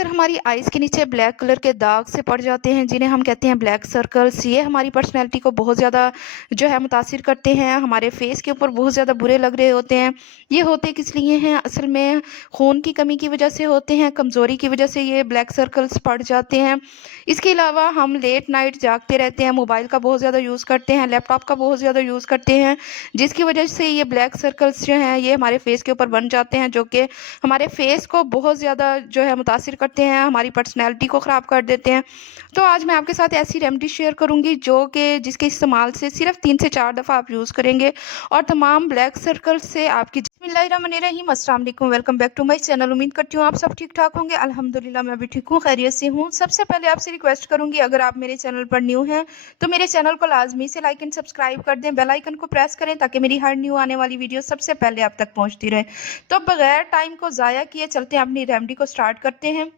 अक्सर हमारी आईज़ के नीचे ब्लैक कलर के दाग से पड़ जाते हैं जिन्हें हम कहते हैं ब्लैक सर्कल्स। ये हमारी पर्सनैलिटी को बहुत ज़्यादा जो है मुतासिर करते हैं, हमारे फेस के ऊपर बहुत ज़्यादा बुरे लग रहे होते हैं। ये होते किस लिए हैं? असल में खून की कमी की वजह से होते हैं, कमज़ोरी की वजह से ये ब्लैक सर्कल्स पड़ जाते हैं। इसके अलावा हम लेट नाइट जागते रहते हैं, मोबाइल का बहुत ज़्यादा यूज़ करते हैं, लैपटॉप का बहुत ज़्यादा यूज़ करते हैं, जिसकी वजह से ये ब्लैक सर्कल्स जो हैं ये हमारे फेस के ऊपर बन जाते हैं, जो कि हमारे फेस को बहुत ज़्यादा जो है मुतासिर करते हैं, हमारी पर्सनैलिटी को ख़राब कर देते हैं। तो आज मैं आपके साथ ऐसी रेमेडी शेयर करूँगी जो कि जिसके इस्तेमाल से सिर्फ़ 3 से 4 दफ़ा आप यूज़ करेंगे और तमाम ब्लैक सर्कल्स से आपकी बिस्मिल्लाहिर्रहमानिर्रहीम, अस्सलाम वालेकुम, welcome back to my channel. उम्मीद करती हूँ आप सब ठीक-ठाक होंगे। अल्हम्दुलिल्लाह मैं भी ठीक हूँ, खैरियत से हूँ। सबसे पहले आपसे रिक्वेस्ट करूँगी, अगर आप मेरे चैनल पर न्यू हैं तो मेरे चैनल को लाज़मी से लाइक एंड सब्सक्राइब कर दें, बेल आइकन को प्रेस करें ताकि मेरी हर न्यू आने वाली वीडियो सबसे पहले आप तक पहुँचती रहे। तो बगैर टाइम को ज़ाया किए चलते हैं, अपनी रेमेडी को स्टार्ट करते हैं।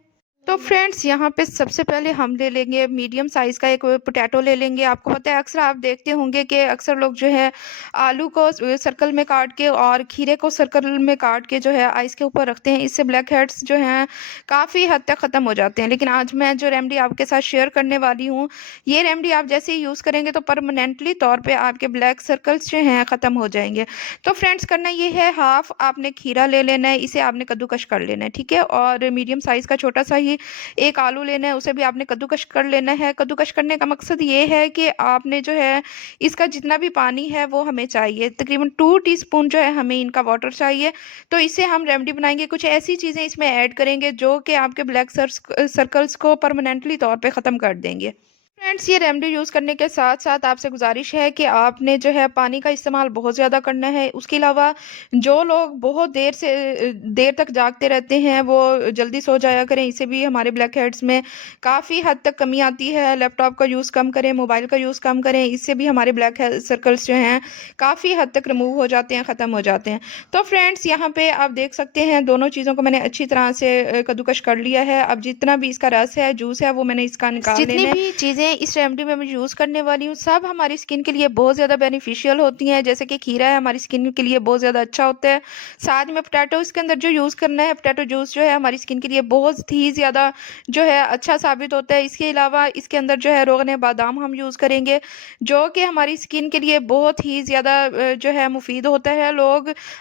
तो फ्रेंड्स, यहाँ पे सबसे पहले हम ले लेंगे मीडियम साइज़ का एक पोटैटो ले लेंगे। आपको पता है अक्सर आप देखते होंगे कि अक्सर लोग जो है आलू को सर्कल में काट के और खीरे को सर्कल में काट के जो है आइस के ऊपर रखते हैं। इससे ब्लैक हेड्स जो हैं काफ़ी हद तक ख़त्म हो जाते हैं। लेकिन आज मैं जो रेमेडी आपके साथ शेयर करने वाली हूँ, ये रेमेडी आप जैसे ही यूज़ करेंगे तो परमानेंटली तौर पे आपके ब्लैक सर्कल्स जो हैं ख़त्म हो जाएँगे। तो फ्रेंड्स, करना ये है, हाफ़ आपने खीरा ले लेना है, इसे आपने कद्दूकस कर लेना है, ठीक है? और मीडियम साइज़ का छोटा सा ही एक आलू लेना है, उसे भी आपने कद्दूकस कर लेना है। कद्दूकस करने का मकसद ये है कि आपने जो है इसका जितना भी पानी है वो हमें चाहिए, तकरीबन 2 टीस्पून जो है हमें इनका वाटर चाहिए। तो इससे हम रेमेडी बनाएँगे, कुछ ऐसी चीज़ें इसमें ऐड करेंगे जो कि आपके ब्लैक सर्कल्स को परमानेंटली तौर पे ख़त्म कर देंगे। फ्रेंड्स, ये रेमेडी यूज़ करने के साथ-साथ आपसे गुज़ारिश है कि आपने जो है पानी का इस्तेमाल बहुत ज़्यादा करना है। उसके अलावा जो लोग बहुत देर तक जागते रहते हैं, वो जल्दी सो जाया करें। इससे भी हमारे ब्लैक हेड्स में काफ़ी हद तक कमी आती है। लैपटॉप का यूज़ कम करें, मोबाइल का यूज़ कम करें। इससे भी हमारे ब्लैक हे सर्कल्स जो हैं काफ़ी हद तक रिमूव हो जाते हैं, ख़त्म हो जाते हैं। तो फ्रेंड्स, यहाँ पे आप देख सकते हैं दोनों चीज़ों को मैंने अच्छी तरह से कद्दूकस कर लिया है। अब जितना भी इसका रस है, जूस है, वो मैंने इसका निकाल लेना है। जितनी भी चीज़ें इस रेमेडी में मैं यूज़ करने वाली हूँ, सब हमारी स्किन के लिए बहुत ज़्यादा बेनिफिशियल होती हैं। जैसे कि खीरा है, हमारी स्किन के लिए बहुत ज़्यादा अच्छा होता है। साथ में पोटैटो इसके अंदर जो यूज़ करना है, पोटैटो जूस जो है हमारी स्किन के लिए बहुत ही ज़्यादा जो है अच्छा साबित होता है। इसके अलावा इसके अंदर जो है रोगन बादाम हम यूज़ करेंगे, जो कि हमारी स्किन के लिए बहुत ही ज़्यादा जो है मुफीद होता है।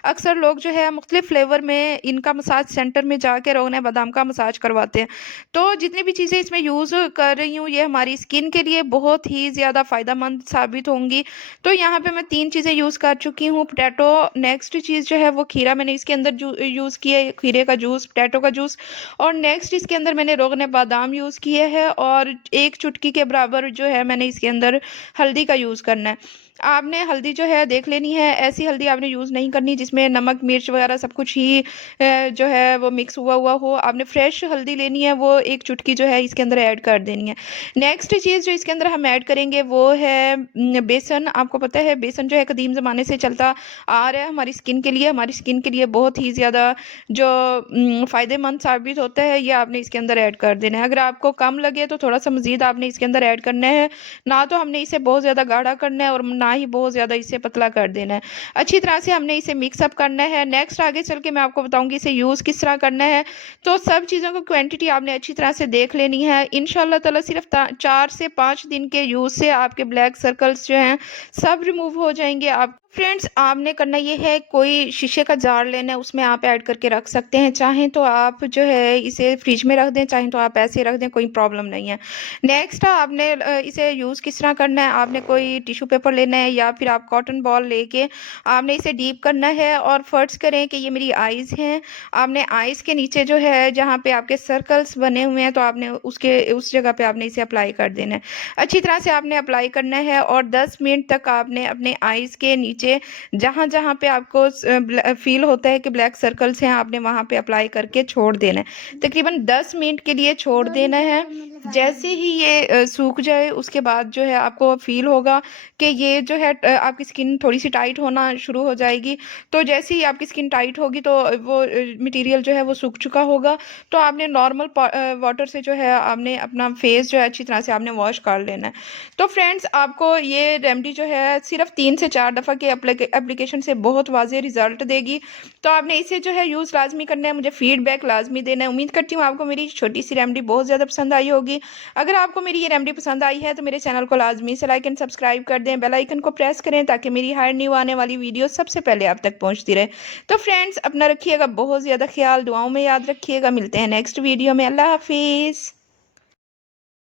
अक्सर लोग जो है मुख्तलिफ फ्लेवर में इनका मसाज सेंटर में जाके रोगन बादाम का मसाज करवाते हैं। तो जितनी भी चीज़ें इसमें यूज़ कर रही हूँ, ये हमारी स्किन के लिए बहुत ही ज़्यादा फ़ायदेमंद साबित होंगी। तो यहाँ पे मैं 3 चीज़ें यूज़ कर चुकी हूँ। पोटैटो, नेक्स्ट चीज़ जो है वो खीरा मैंने इसके अंदर यूज़ किया है, खीरे का जूस, पोटैटो का जूस, और नेक्स्ट इसके अंदर मैंने रोगन बादाम यूज़ किए हैं, और 1 चुटकी के बराबर जो है मैंने इसके अंदर हल्दी का यूज़ करना है। आपने हल्दी जो है देख लेनी है, ऐसी हल्दी आपने यूज़ नहीं करनी जिसमें नमक, मिर्च वगैरह सब कुछ ही जो है वो मिक्स हुआ हुआ हो। आपने फ्रेश हल्दी लेनी है, वो 1 चुटकी जो है इसके अंदर ऐड कर देनी है। नेक्स्ट चीज़ जो इसके अंदर हम ऐड करेंगे वो है बेसन। आपको पता है बेसन जो है कदीम ज़माने से चलता आ रहा है, हमारी स्किन के लिए बहुत ही ज़्यादा जो फ़ायदेमंद साबित होता है, ये आपने इसके अंदर ऐड कर देना है। अगर आपको कम लगे तो थोड़ा-सा मज़ीद आपने इसके अंदर ऐड करना है। ना तो हमने इसे बहुत ज़्यादा गाढ़ा करना है और ना ही बहुत ज़्यादा इसे पतला कर देना है। अच्छी तरह से हमने इसे मिक्स अप करना है। नेक्स्ट आगे चल के मैं आपको बताऊँगी इसे यूज़ किस तरह करना है। तो सब चीज़ों की क्वांटिटी आपने अच्छी तरह से देख लेनी है। इंशाअल्लाह ताला सिर्फ़ 4 से 5 दिन के यूज़ से आपके ब्लैक सर्कल्स जो हैं सब रिमूव हो जाएँगे। आप फ्रेंड्स, आपने करना ये है, कोई शीशे का जार लेना है, उसमें आप ऐड करके रख सकते हैं। चाहें तो आप जो है इसे फ्रिज में रख दें, चाहें तो आप ऐसे रख दें, कोई प्रॉब्लम नहीं है। नेक्स्ट आपने इसे यूज़ किस तरह करना है, आपने कोई टिश्यू पेपर लेना है या फिर आप कॉटन बॉल लेके आपने इसे डीप करना है, और फ़र्ज़ करें कि ये मेरी आइज़ हैं। आपने आइज़ के नीचे जो है जहाँ पे आपके सर्कल्स बने हुए हैं, तो आपने उस जगह पे आपने इसे अप्लाई कर देना है। अच्छी तरह से आपने अप्लाई करना है और 10 मिनट तक आपने अपने आइज़ के नीचे जहाँ-जहाँ पे आपको फ़ील होता है कि ब्लैक सर्कल्स हैं, आपने वहाँ पे अप्लाई करके छोड़ देना है। तकरीबन 10 मिनट के लिए छोड़ देना है। जैसे ही ये सूख जाए उसके बाद जो है आपको फ़ील होगा कि ये जो है आपकी स्किन थोड़ी-सी टाइट होना शुरू हो जाएगी। तो जैसे ही आपकी स्किन टाइट होगी तो वो मटीरियल जो है वो सूख चुका होगा। तो आपने नॉर्मल वाटर से जो है आपने अपना फेस जो है अच्छी तरह से आपने वॉश कर लेना है। तो फ्रेंड्स आपको ये रेमेडी जो है सिर्फ़ 3 से 4 दफ़ा के एप्लीकेशन से बहुत वाज़े रिज़ल्ट देगी। तो आपने इसे जो है यूज़ लाज़मी करना है, मुझे फ़ीडबैक लाज़मी देना है। उम्मीद करती हूँ आपको मेरी छोटी-सी रेमेडी बहुत ज़्यादा पसंद आई होगी। अगर आपको मेरी ये रेमेडी पसंद आई है तो मेरे चैनल को लाज़मी से लाइक एंड सब्सक्राइब कर दें, बेल आइकन को प्रेस करें ताकि मेरी हर न्यू आने वाली वीडियो सबसे पहले आप तक पहुँचती रहे। तो फ्रेंड्स अपना रखिएगा बहुत ज़्यादा ख़्याल, दुआओं में याद रखिएगा। मिलते हैं नेक्स्ट वीडियो में। अल्लाह हाफ़िज़।